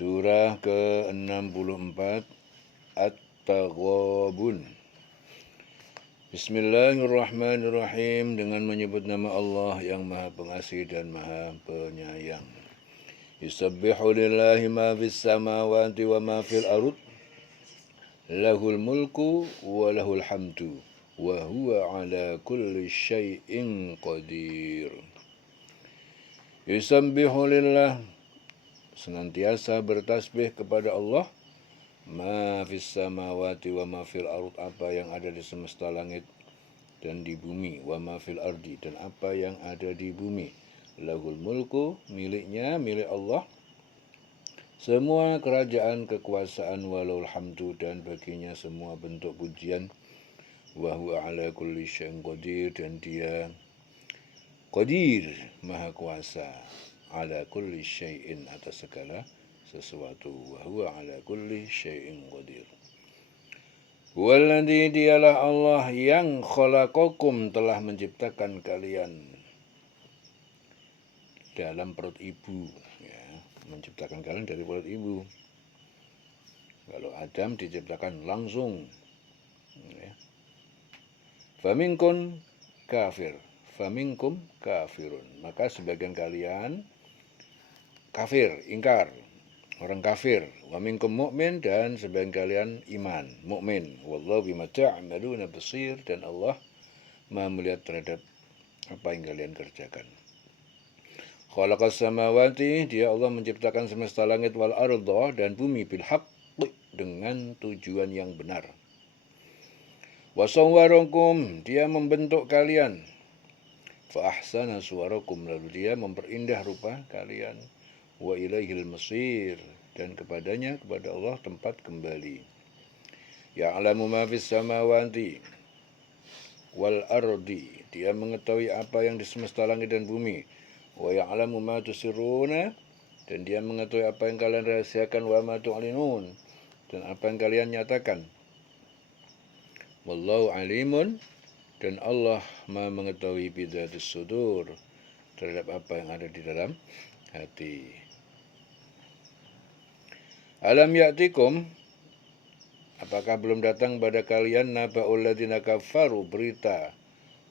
Surah ke-64 At-Taghabun. Bismillahirrahmanirrahim. Dengan menyebut nama Allah yang Maha Pengasih dan Maha Penyayang. Yusabbihu lillahi ma fis samawati wa ma fil ardh. Lahul mulku wa lahul hamdu wa huwa ala kulli syai'in qadir. Yusabbihu lillah, senantiasa bertasbih kepada Allah, ma fis samawati wa ma fil ardh, apa yang ada di semesta langit dan di bumi, wa ma fil ardi, dan apa yang ada di bumi. Lahul mulku, miliknya, milik Allah, semua kerajaan, kekuasaan, walahul hamdu, dan baginya semua bentuk pujian. Wa huwa ala kulli syai'in qadir, dan dia qadir, maha kuasa, ala kulli syai'in, atas segala sesuatu. Wa huwa ala kulli syai'in qadir. Walladzi, dialah Allah yang khalaqakum, telah menciptakan kalian dalam perut ibu, ya, menciptakan kalian dari perut ibu. Kalau Adam diciptakan langsung, ya. Faminkum kafir, faminkum kafirun, maka sebagian kalian kafir, ingkar, orang kafir. Wa minkum mu'min, dan sebagian kalian iman, mukmin. Wallahu bima ta'maluna basir, dan Allah Maha melihat terhadap apa yang kalian kerjakan. Khalaqas samawati, dia Allah menciptakan semesta langit, wal ardha, dan bumi, bil haqqi, dengan tujuan yang benar. Wa sawwarakum, dia membentuk kalian. Fa ahsana suwarakum, lalu dia memperindah rupa kalian. Wa ilaihil masir, dan kepadanya, kepada Allah tempat kembali. Ya'lamu ma fis samawati wal ardi, dia mengetahui apa yang di semesta langit dan bumi. Wa ya'lamu ma tusirruna, dan dia mengetahui apa yang kalian rahasiakan. Wa ma tu'linun, dan apa yang kalian nyatakan. Wallahu alimun, dan Allah Maha mengetahui bidzatis sudur, terhadap apa yang ada di dalam hati. Alam ya'tikum, apakah belum datang pada kalian, naba'ul ladzina kafaru, berita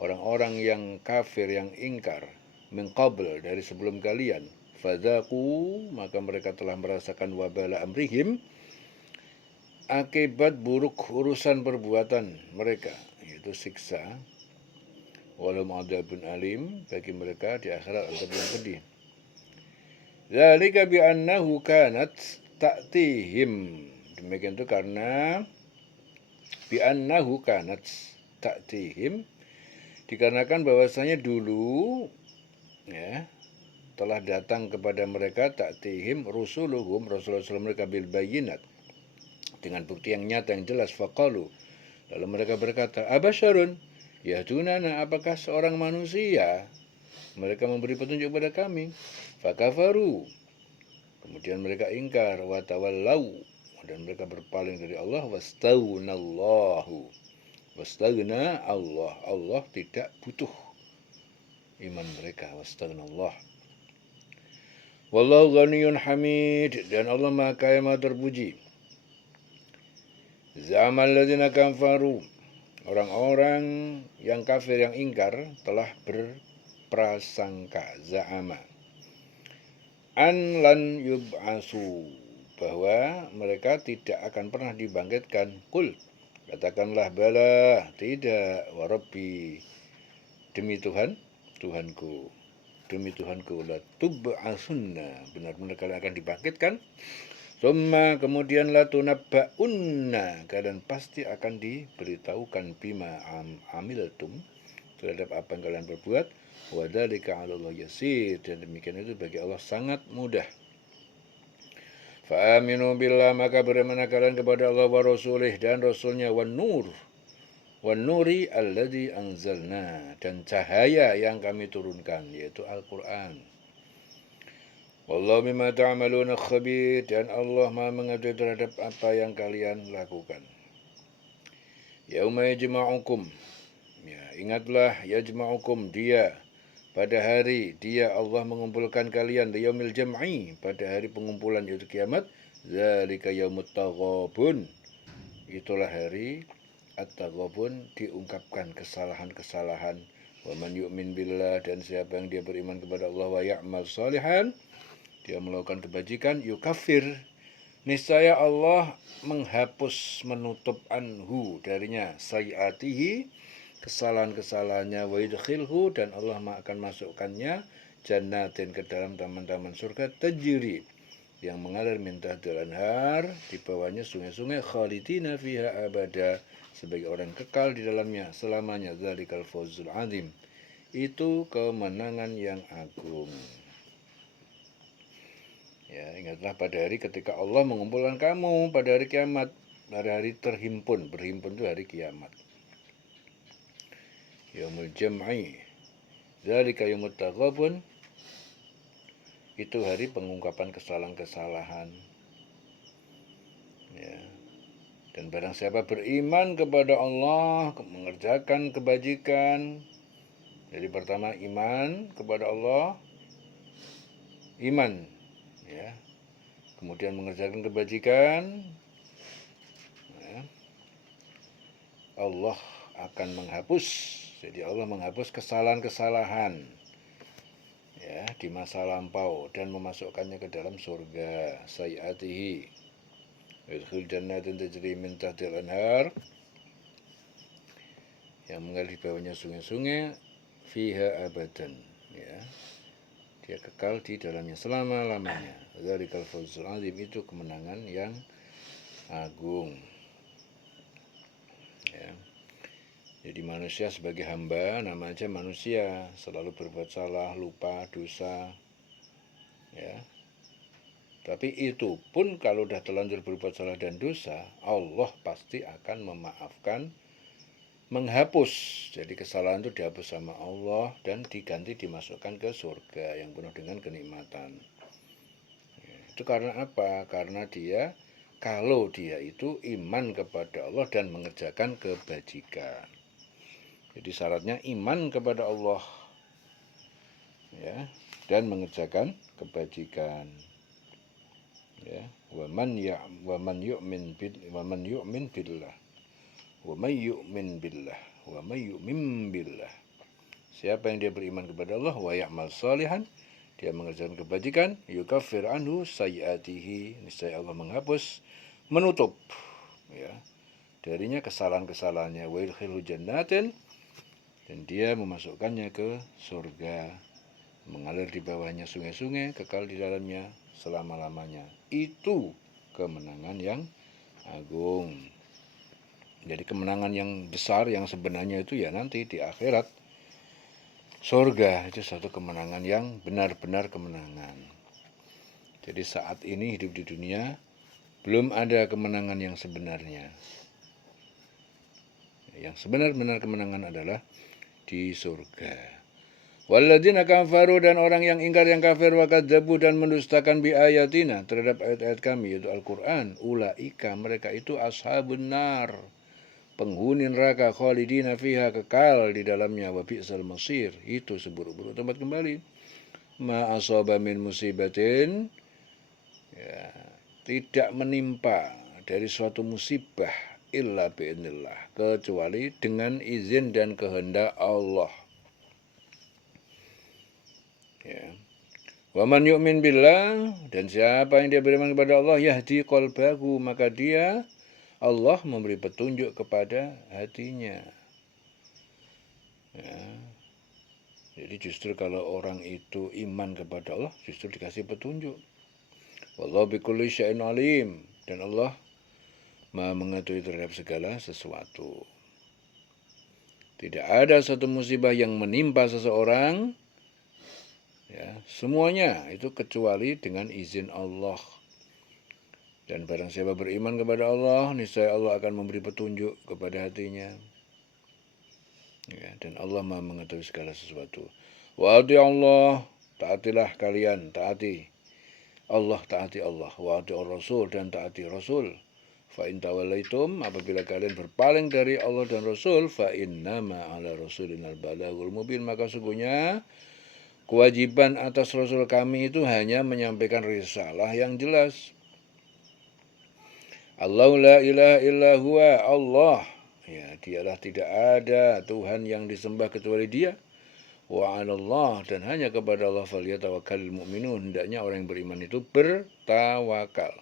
orang-orang yang kafir, yang ingkar, min qabl, dari sebelum kalian. Fadzaqu, maka mereka telah merasakan wabala amrihim, akibat buruk urusan perbuatan mereka, yaitu siksa. Walahum adzabun alim, bagi mereka di akhirat azab yang pedih. Dzalika bi annahu kanat ta'tihim, demikian itu karena bi annahu kanat ta'tihim, dikarenakan bahwasanya dulu, ya, telah datang kepada mereka, ta'tihim rusuluhum, rasul-rasul mereka, bil bayyinat, dengan bukti yang nyata, yang jelas. Faqalu, lalu mereka berkata, abasyarun yahdunana, apakah seorang manusia mereka memberi petunjuk kepada kami. Fakafaru, kemudian mereka ingkar. Watawallau, dan mereka berpaling dari Allah. Wastaghunallahu, wastaghna Allah, Allah tidak butuh iman mereka. Wastaghunallah. Wallahu ghaniyun hamid, dan Allah Maha Kaya, Maha terpuji. Za'amal ladzina kafaru, orang-orang yang kafir, yang ingkar, telah berprasangka, za'ama, an lan yub'asu, bahwa mereka tidak akan pernah dibangkitkan. Qul, katakanlah, bala, tidak, wa rabbi, demi Tuhan, Tuhanku, demi Tuhanku, la tub'asunna, benar-benar kalian akan dibangkitkan. Summa, kemudian, la tunabba'unna, kalian pasti akan diberitahukan, bima amiltum, terhadap apa yang kalian berbuat. Wa dzalika 'ala Allah yasir, dan demikian itu bagi Allah sangat mudah. Fa aminu billah, maka berimanlah kalian kepada Allah, wa rasulih, dan rasulnya, wan nur, wan nuri alladzi anzalna, dan cahaya yang kami turunkan, yaitu Al-Qur'an. Wallahu bima ta'maluna khabir, dan Allah Maha mengetahui terhadap apa yang kalian lakukan. Yauma yajma'ukum, ya, ingatlah, yajma'ukum, dia pada hari dia Allah mengumpulkan kalian yaumil jam'i, pada hari pengumpulan yaitu kiamat, zalika yaumut taghabun, itulah hari at-taghabun, diungkapkan kesalahan-kesalahan. Wa man yu'min billah, dan siapa yang dia beriman kepada Allah, wa ya'mal salihan, dia melakukan kebajikan, yukaffir, niscaya Allah menghapus, menutup anhu darinya, sayiatihi, kesalahan-kesalahannya, wa yudkhilhu, dan Allah akan masukkannya jannatin, ke dalam taman-taman surga, tajri, yang mengalir min tahtil anhar, di bawahnya sungai-sungai, khalidina fiha abada, sebagai orang kekal di dalamnya selamanya, dzalikal fawzul azim, itu kemenangan yang agung. Ya, ingatlah pada hari ketika Allah mengumpulkan kamu pada hari kiamat, pada hari terhimpun, berhimpun itu hari kiamat. Yaumul jam'i, dzalika yaumut taghabun, itu hari pengungkapan kesalahan-kesalahan. Ya. Dan barang siapa beriman kepada Allah, mengerjakan kebajikan. Jadi pertama iman kepada Allah, iman, ya. Kemudian mengerjakan kebajikan, ya. Allah akan menghapus. Jadi Allah menghapus kesalahan-kesalahan, ya, di masa lampau, dan memasukkannya ke dalam surga, sayiatihi, yadkhul jannatin tajri min tahtil anhar, yang mengalir di bawahnya sungai-sungai, fiha abadan, ya, dia kekal di dalamnya selama-lamanya. Dzalikal fawzul azim, itu kemenangan yang agung. Ya. Jadi manusia sebagai hamba, nama aja manusia, selalu berbuat salah, lupa, dosa, ya. Tapi itu pun kalau udah terlanjur berbuat salah dan dosa, Allah pasti akan memaafkan, menghapus. Jadi kesalahan itu dihapus sama Allah dan diganti, dimasukkan ke surga yang penuh dengan kenikmatan. Itu karena apa? Karena dia, kalau dia itu iman kepada Allah dan mengerjakan kebajikan. Jadi syaratnya iman kepada Allah, ya, dan mengerjakan kebajikan. Ya, wa man yu'min billah, wa may yu'min billah, siapa yang dia beriman kepada Allah, wa ya'mal salihan, dia mengerjakan kebajikan, yukaffir anhu sayiatihi, niscaya Allah menghapus, menutup, ya, darinya kesalahan-kesalahannya, wa yudkhilhu jannatin, dan dia memasukkannya ke surga, mengalir di bawahnya sungai-sungai, kekal di dalamnya selama-lamanya. Itu kemenangan yang agung. Jadi kemenangan yang besar yang sebenarnya itu ya nanti di akhirat. Surga itu suatu kemenangan yang benar-benar kemenangan. Jadi saat ini hidup di dunia belum ada kemenangan yang sebenarnya. Yang sebenar-benar kemenangan adalah di surga. Walladzina kafaru, dan orang yang ingkar, yang kafir, wa kadzabu, dan mendustakan bi ayatina, terhadap ayat-ayat kami, yaitu Al-Qur'an, ulaika, mereka itu ashabun nar, penghuni neraka, khalidina fiha, kekal di dalamnya, wa bi'sal masir, itu seburuk-buruk tempat kembali. Ma asaba min musibatin, ya, tidak menimpa dari suatu musibah, illa bi'idznillah, kecuali dengan izin dan kehendak Allah. Ya. Wa man yu'min billah, dan siapa yang dia beriman kepada Allah, yahdi qalbahu, maka dia, Allah memberi petunjuk kepada hatinya. Ya. Jadi justru kalau orang itu iman kepada Allah, justru dikasih petunjuk. Wallahu bikulli syai'in alim, dan Allah Maha mengetahui terhadap segala sesuatu. Tidak ada satu musibah yang menimpa seseorang, ya, semuanya itu kecuali dengan izin Allah. Dan barang siapa beriman kepada Allah, niscaya Allah akan memberi petunjuk kepada hatinya. Ya, dan Allah Maha mengetahui segala sesuatu. Wa ati Allah, taatilah kalian, taati Allah, taati Allah. Wa ati Rasul, dan taati Rasul. Fa in tawallaitum, apabila kalian berpaling dari Allah dan Rasul, fa innama ala rasulinal balagul mubin, maka sungguhnya Kewajiban atas Rasul kami itu hanya menyampaikan risalah yang jelas. Allahu la ilaha illa huwa, Allah, ya, dialah tidak ada Tuhan yang disembah kecuali Dia. Wa 'alallah, dan hanya kepada Allah falyatawakkalul mu'minun, hendaknya orang yang beriman itu bertawakal.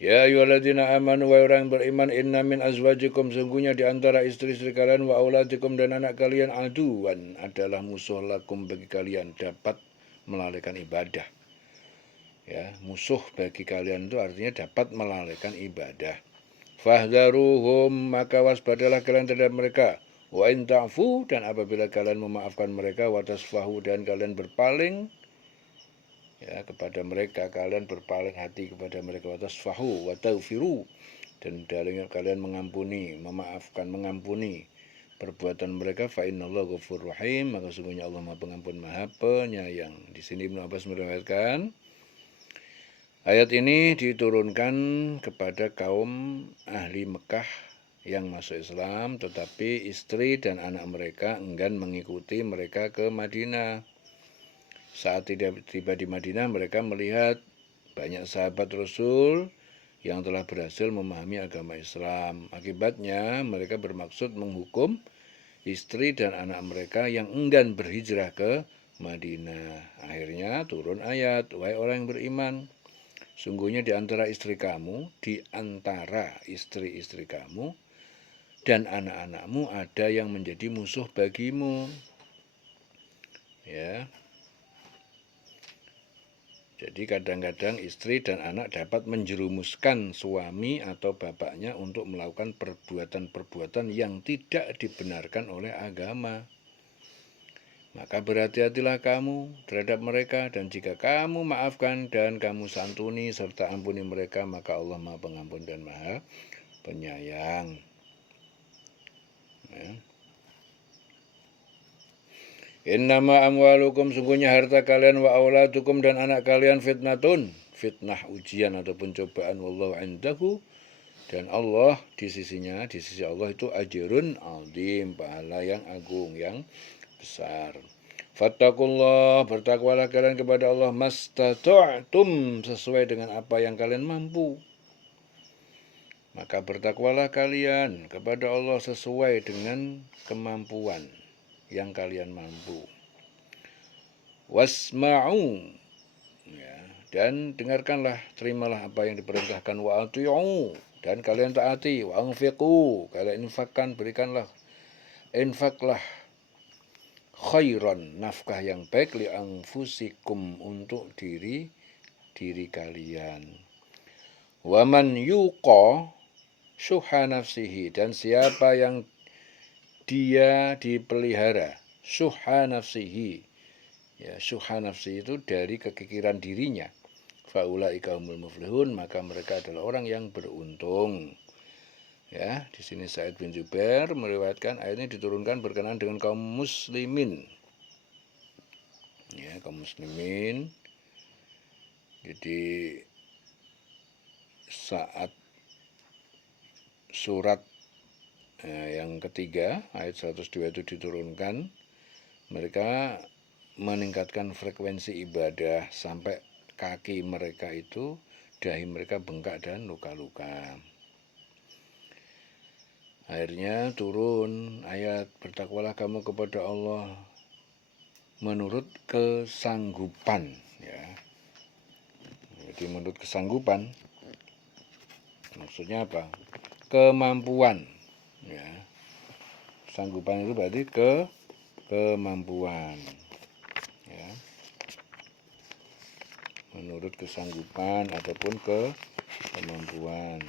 Ya ayyuhalladzina amanu, wa orang yang beriman, inna min azwajikum, sungguhnya di antara istri-istri kalian, wa auladikum, dan anak kalian, aduan, adalah musuh lakum bagi kalian, dapat melalaikan ibadah. Ya, musuh bagi kalian itu artinya dapat melalaikan ibadah. Fahdharuhum, maka waspadalah kalian terhadap mereka. Wa in ta'fu, dan apabila kalian memaafkan mereka, wa tasfahu, dan kalian berpaling, ya, kepada mereka, kalian berpaling hati kepada mereka, wa tasfahu wa taghfiru, dan kalian mengampuni, memaafkan, mengampuni perbuatan mereka, fa innallaha ghafurur rahim, maka sungguhnya Allah Maha Pengampun, Maha Penyayang. Di sini Ibnu Abbas meriwayatkan, ayat ini diturunkan kepada kaum ahli Mekah yang masuk Islam, tetapi istri dan anak mereka enggan mengikuti mereka ke Madinah. Saat tiba di Madinah, mereka melihat banyak sahabat Rasul yang telah berhasil memahami agama Islam. Akibatnya, mereka bermaksud menghukum istri dan anak mereka yang enggan berhijrah ke Madinah. Akhirnya turun ayat, wahai orang yang beriman, sungguhnya di antara istri kamu dan anak-anakmu ada yang menjadi musuh bagimu. Ya. Jadi kadang-kadang istri dan anak dapat menjerumuskan suami atau bapaknya untuk melakukan perbuatan-perbuatan yang tidak dibenarkan oleh agama. Maka berhati-hatilah kamu terhadap mereka, dan jika kamu maafkan dan kamu santuni serta ampuni mereka, maka Allah Maha Pengampun dan Maha Penyayang. Ya. Innama amwalukum, sungguhnya harta kalian, wa auladukum, dan anak kalian, fitnatun, fitnah, ujian ataupun cobaan, wallahu indahu, dan Allah di sisinya, di sisi Allah itu ajrun azim, pahala yang agung, yang besar. Fattakullah, bertakwalah kalian kepada Allah, mastata'tum, sesuai dengan apa yang kalian mampu. Maka bertakwalah kalian kepada Allah sesuai dengan kemampuan yang kalian mampu. Wasma'u, ya, dan dengarkanlah, terimalah apa yang diperintahkan, wa ati'u, dan kalian taati, wa anfiqu, kalian infakkan, berikanlah, infaklah, khairan, nafkah yang baik, li anfusikum, untuk diri kalian. Wa man yuqa syuha nafsihi, dan siapa yang dia dipelihara, syuha nafsihi, ya, syuha nafsi itu dari kekikiran dirinya, faulaika humul muflihun, maka mereka adalah orang yang beruntung. Ya, di sini Sa'id bin Jubair meriwayatkan ayat ini diturunkan berkenaan dengan kaum muslimin. Ya, kaum muslimin. Jadi saat surat yang ketiga, ayat 102 itu diturunkan, mereka meningkatkan frekuensi ibadah sampai kaki mereka itu, dahi mereka bengkak dan luka-luka. Akhirnya turun ayat, bertakwalah kamu kepada Allah menurut kesanggupan. Ya. Jadi menurut kesanggupan, maksudnya apa? Kemampuan. Ya. Sanggupan itu berarti kemampuan. Ya. Menurut kesanggupan ataupun kemampuan.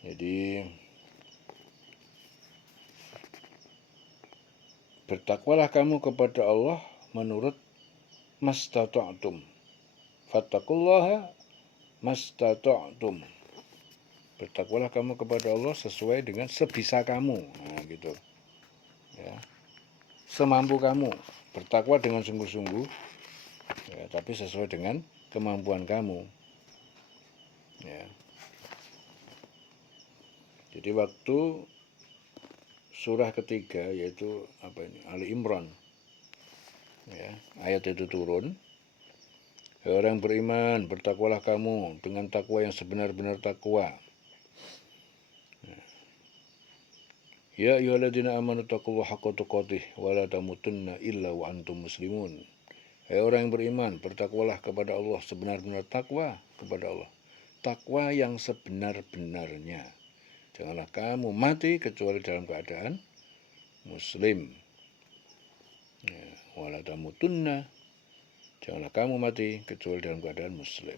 Jadi bertakwalah kamu kepada Allah menurut mastata'tum. Fattaqullaha mastata'tum. Bertakwalah kamu kepada Allah sesuai dengan sebisa kamu. Nah, gitu. Ya. Semampu kamu. Bertakwa dengan sungguh-sungguh, ya, tapi sesuai dengan kemampuan kamu. Ya. Jadi waktu surah ketiga yaitu Ali Imran, ya, ayat itu turun, orang beriman, bertakwalah kamu dengan takwa yang sebenar-benar takwa. Ya ayyuhalladzina amanu taqullaha haqqa tuqatih wa la tamutunna illa wa antum muslimun. Hai orang yang beriman, bertakwalah kepada Allah sebenar-benar takwa kepada Allah. Takwa yang sebenar-benarnya. Janganlah kamu mati kecuali dalam keadaan muslim. Ya, wa la tamutunna, janganlah kamu mati kecuali dalam keadaan muslim.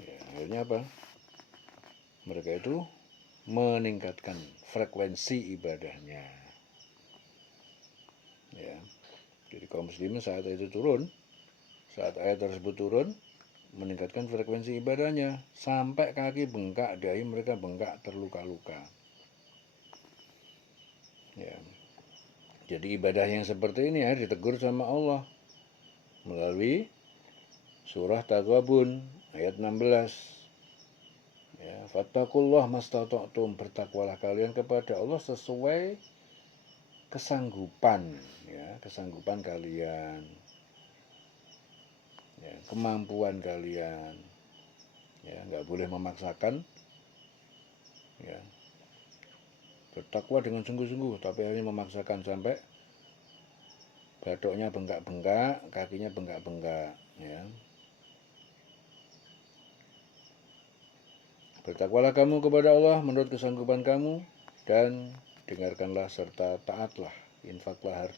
Ya, akhirnya apa? Mereka itu meningkatkan frekuensi ibadahnya. Ya. Jadi kaum muslimin saat itu turun, saat ayat tersebut turun, meningkatkan frekuensi ibadahnya sampai kaki bengkak, dahi mereka bengkak terluka-luka. Ya. Jadi ibadah yang seperti ini harus ditegur sama Allah melalui surah Taghabun ayat 16. Ya, fattakullah mastata'tum, bertakwalah kalian kepada Allah sesuai kesanggupan, ya, kesanggupan kalian, ya, kemampuan kalian, ya, nggak boleh memaksakan, ya, bertakwa dengan sungguh-sungguh, tapi hanya memaksakan sampai batuknya bengkak-bengkak, kakinya bengkak-bengkak, ya. Bertakwalah kamu kepada Allah menurut kesanggupan kamu, dan dengarkanlah serta taatlah, infakkanlah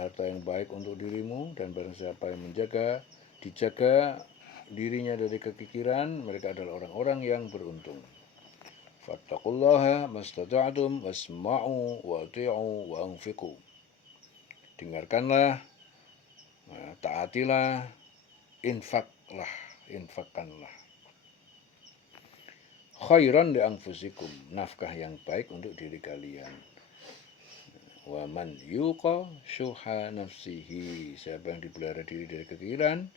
harta yang baik untuk dirimu, dan barang siapa yang dijaga dirinya dari kekikiran, mereka adalah orang-orang yang beruntung. Fattaqullaha mastata'tum wasma'u wa'ti'u wa anfiqu. Dengarkanlah, taatilah, infakkanlah. Khairan li anfusikum, nafkah yang baik untuk diri kalian. Wa man yuqa syuha nafsihi, siapa yang dipelihara diri dari kekikiran,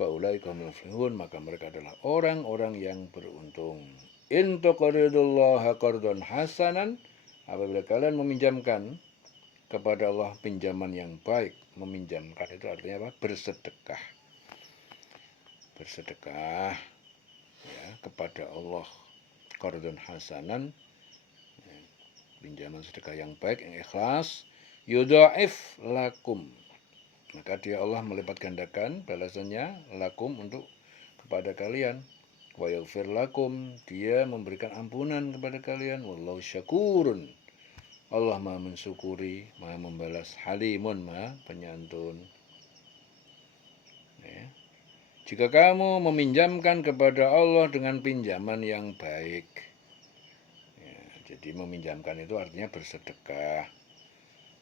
faulaika humul muflihun, maka mereka adalah orang-orang yang beruntung. In tuqridullaha qardan hasanan, apabila kalian meminjamkan kepada Allah pinjaman yang baik. Meminjamkan itu artinya apa? Bersedekah. Bersedekah, ya, kepada Allah. Qardun hasanan, ya, pinjaman sedekah yang baik, yang ikhlas. Yudha'if lakum, maka dia Allah melipat gandakan balasannya lakum untuk kepada kalian. Wa yaghfir lakum, dia memberikan ampunan kepada kalian. Wallahu syakurun, Allah maha mensyukuri, maha membalas. Halimun, maha penyantun. Ya. Jika kamu meminjamkan kepada Allah dengan pinjaman yang baik, ya, jadi meminjamkan itu artinya bersedekah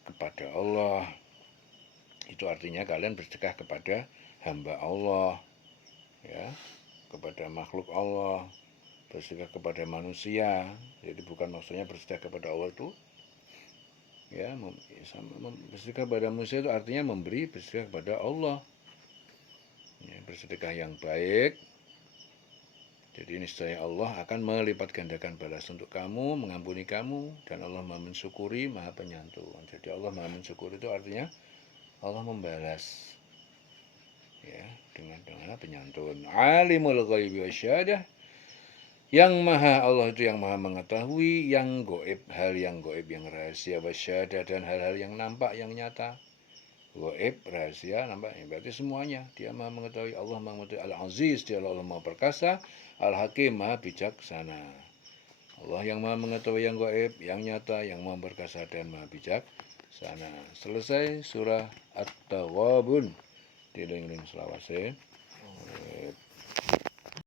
kepada Allah. Itu artinya kalian bersedekah kepada hamba Allah, ya, kepada makhluk Allah, bersedekah kepada manusia. Jadi bukan maksudnya bersedekah kepada Allah itu, ya, bersedekah kepada manusia itu artinya memberi, bersedekah kepada Allah, ya, bersedekah yang baik. Jadi niscaya Allah akan melipat gandakan balas untuk kamu, mengampuni kamu, dan Allah maha mensyukuri, maha penyantun. Jadi Allah maha mensyukuri itu artinya Allah membalas, ya, dengan penyantun. Alimul ghaibi wasyahadah, yang maha, Allah itu yang maha mengetahui yang goib, hal yang goib, yang rahasia, wasyahadah, dan hal-hal yang nampak, yang nyata. Goib, rahasia, nampak, berarti semuanya dia maha mengetahui. Allah maha mengetahui. Al-Aziz, dia Allah maha perkasa. Al-Hakim, maha bijaksana. Allah yang maha mengetahui yang goib, yang nyata, yang maha perkasa, dan maha bijaksana. Selesai surah At-Taghabun. Diling-ling selawase.